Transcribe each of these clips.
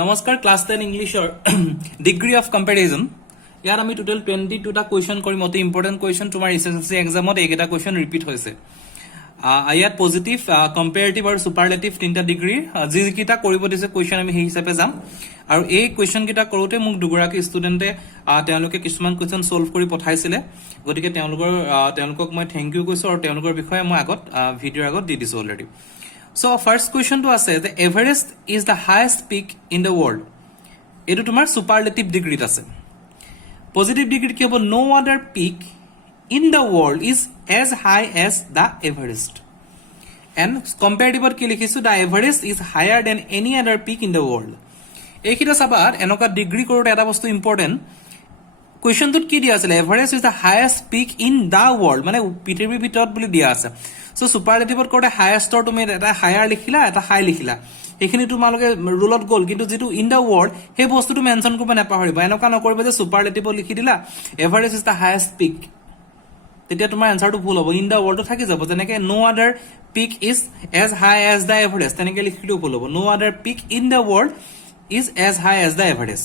নমস্কাৰ ক্লাছ 10 ইংলিছৰ degree of comparison ইয়াত আমি টোটাল 22টা কুৱেশ্যন কৰিম অতি ইম্পৰ্টেণ্ট কুৱেশ্যন তোমাৰ এছএছসি এক্সামত এইকেইটা কুৱেশ্যন ৰিপিট হৈছে ইয়াত পজিটিভ কম্পেৰেটিভ আৰু সুপাৰলেটিভ তিনিটা ডিগ্ৰী যিকেইটা কৰিব দিছে কুৱেশ্যন আমি সেই হিচাপে যাম আৰু এই কুৱেশ্যন কেইটা কৰোতে মোক দুগৰাকী ষ্টুডেণ্টে তেওঁলোকে কিছুমান কুৱেশ্যন সলভ কৰি পঠাইছিলে গতিকে তেওঁলোকক মই থেংক ইউ কৈছো আৰু তেওঁলোকৰ বিষয়ে মই আগত ভিডিঅ'ৰ আগত দি দিছো already So first question to us is the Everest is the highest peak in the world. Etu tumar superlative degree ase. Positive degree ki hobo no other peak in the world is as high as the Everest. And comparative ki likhisu the Everest is higher than any other peak in the world. Ekita sabar enoka degree korote eta bostu important. Question tut ki dia asile Everest is the highest peak in the world mane pithibir bhitorot boli dia ase. So superlative kote highest or তুমি এটা higher লিখিলা এটা high লিখিলা এখিনি তোমালোকে রুলত গল কিন্তু যেটো in the world হে বস্তুটো mention কৰিব নাপাহৰিবা এনেকা নকৰিবা যে সুপাৰলেটিভ লিখি দিলা average is the highest peak তেতিয়া তোমাৰ আনসাৰটো ভুল হ'ব ইন দা ওয়াৰ্ল্ড থাকি যাব যেনেকে no other peak is as high as the average তেনেকে লিখিলেও ভুল হ'ব no other peak in the world is as high as the average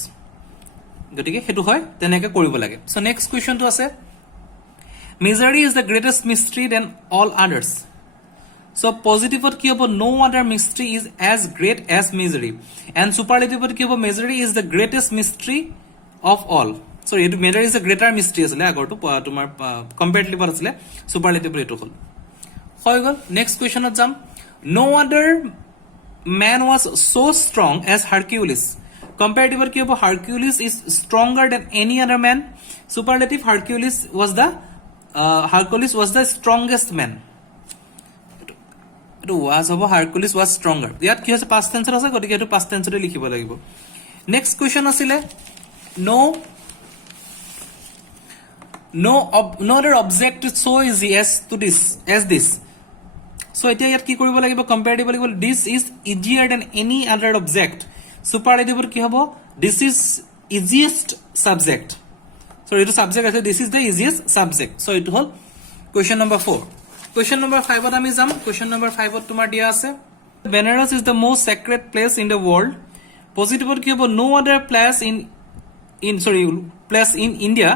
গতিকে হেতু হয় তেনেকে কৰিব লাগে সো নেক্সট কোৱেশ্চনটো আছে Misery is the greatest mystery than all others. So positive or ki hobo no other mystery is as great as misery. And superlative or ki hobo misery is the greatest mystery of all. Sorry, misery is the greater mystery asile agor to tumar comparative asile superlative etu hol. Hoy gol next question at jam. No other man was so strong as Hercules. Comparative or ki hobo Hercules is stronger than any other man. Superlative Hercules was the strongest man. Hercules was stronger. Yat ki hoise past tense ase gotike etu past tense re likhibo lagibo. Next question asile no other object is so easy as this. So etia yat ki koribo lagibo comparative lagibo this is easier than any other object. Superlative ki hobo this is easiest subject. So it is subject as this is the easiest subject. So it whole question number 4. Question number 5 at ami jam. Question number 5 at tumar dia ase. Benares is the most sacred place in the world. Positive or ki hobo no other place place in India.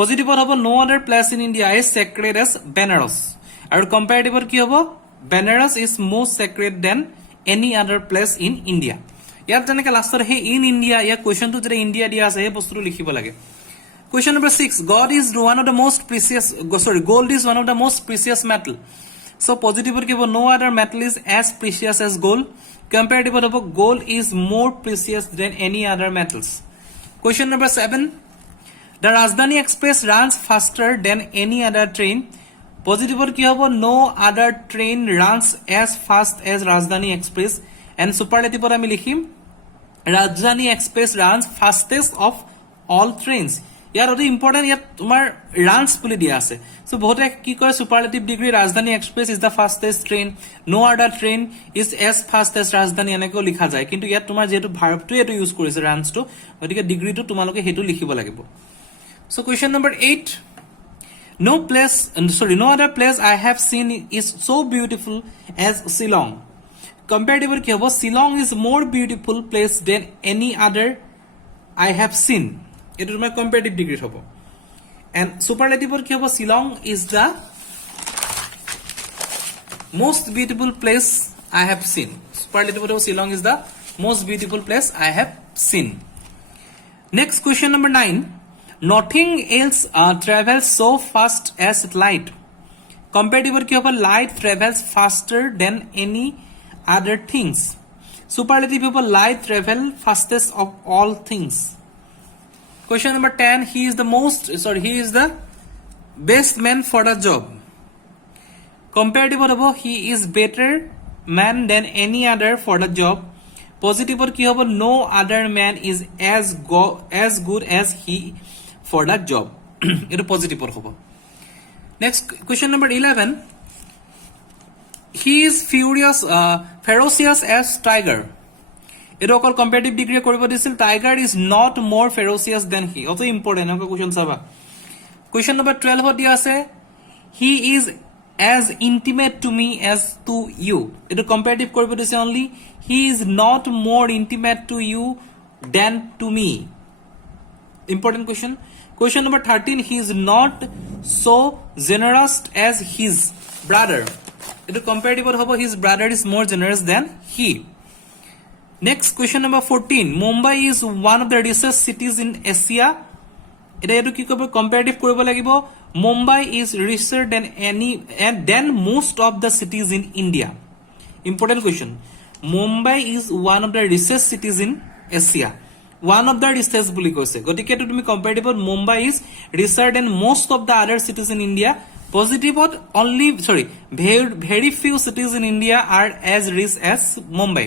Positive or hobo no other place in India is sacred as Benares. And comparative or ki hobo Benares is most sacred than any other place in India. Yat janeke last he in India ya question to jere India dia ase he bostu likhibo lage. Question number 6. Gold is one of the most precious metal. So positive or no other metal is as precious as gold. Comparative or gold is more precious than any other metals. Question number 7. The Rajdhani Express runs faster than any other train. Positive or no other train runs as fast as Rajdhani Express. And superlative or ami likhim Rajdhani Express runs fastest of all trains. ইয়াৰ অতি important ইয়াত তোমাৰ ৰানস বুলি দিয়া আছে so বহুতে কি কয় superlative degree Rajdhani express is the fastest train no other train is as fast as Rajdhani এনেকৈ লিখা যায় কিন্তু ইয়াত তোমাৰ যেটো ভাৰ্বটো এটো ইউজ কৰিছে ৰানসটো গতিকে ডিগ্ৰীটো তোমালোকে হেতু লিখিব লাগিব so question number 8 no other place I have seen is so beautiful as Shillong comparatively কি হ'ব Shillong is more beautiful place than any other I have seen it is my comparative degree hobo and superlative or ki hobo Shillong is the most beautiful place I have seen superlative or Shillong is the most beautiful place I have seen. Next question number 9. Nothing else travels so fast as light. Comparative or ki hobo light travels faster than any other things. Superlative hobo light travel fastest of all things. Question number 10. He is the best man for the job. Comparative or he is better man than any other for the job. Positive or ki hobo no other man is as good as he for the job. It is positive or hobo. Next question number 11. He is ferocious as tiger. It is called comparative degree koribo disil tiger is not more ferocious than he. Also important okay question saba. Question number 12 hot dia ase he is as intimate to me as to you. It is comparative koribo dise only he is not more intimate to you than to me. Important question. Question number 13, he is not so generous as his brother. It comparative hobo, his brother is more generous than he. Next question number 14, Mumbai is one of the richest cities in Asia. It comparative Mumbai is richer than than most of the cities in India. Important question. Mumbai is one of the richest cities in Asia. One of the richest বুলি কৈছে গতিকে তুমি comparative Mumbai is richer than most of the other cities in India. Positive only very few cities in India are as rich as Mumbai.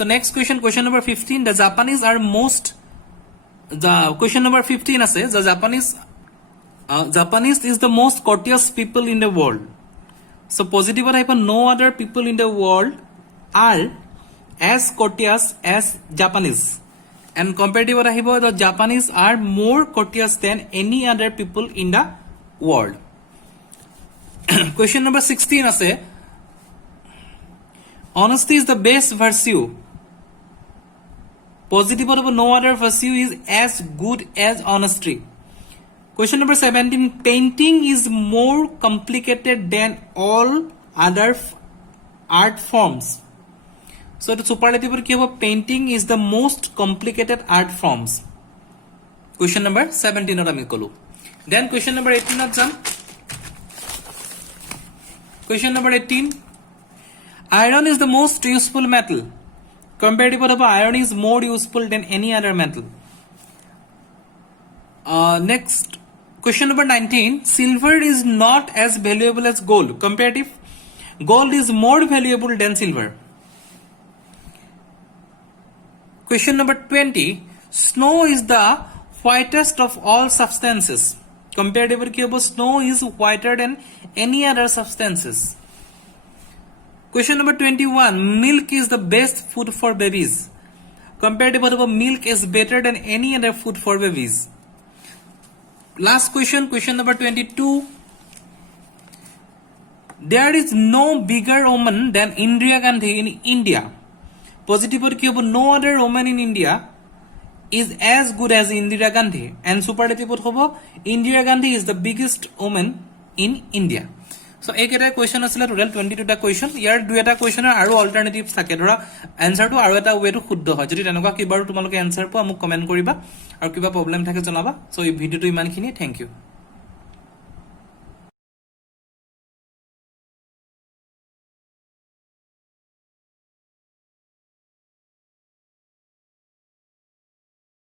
The next question, question number 15, the Japanese are most the question number 15 আছে the Japanese is the most courteous people in the world. So positive no other people in the world are as courteous as Japanese, and comparative the Japanese are more courteous than any other people in the world. Question number 16 আছে honesty is the best virtue. Positive no other virtue is as good as honesty. Question number 17, painting is more complicated than all other art forms. So the superlative painting is the most complicated art forms. Question number 17 ami kolu. Then question number 18 at jam. Question number 18, iron is the most useful metal. Comparative iron is more useful than any other metal. Next, question number 19, silver is not as valuable as gold. Comparative, gold is more valuable than silver. Question number 20, snow is the whitest of all substances. Comparative snow is whiter than any other substances. Question number 21, milk is the best food for babies. Comparative milk is better than any other food for babies. Last question, question number 22, there is no bigger woman than Indira Gandhi in India. Positive no other woman in India is as good as Indira Gandhi, and superlative Indira Gandhi is the biggest woman in India. So এইকেইটা question আছিল total 22টা question ইয়াৰ দুইটা কোৱেশ্চনৰ আৰু alternatives থাকে ধৰা এনসাৰটো আৰু এটা ওয়েটো শুদ্ধ হয় যদি তেনেকুৱা কিবাৰো তোমালোকে এনসাৰ পোৱা মোক কমেন্ট কৰিবা আৰু কিবা প্ৰবলেম থাকে জনাবা সো এই ভিডিওটো ইমানখিনি থ্যাংক ইউ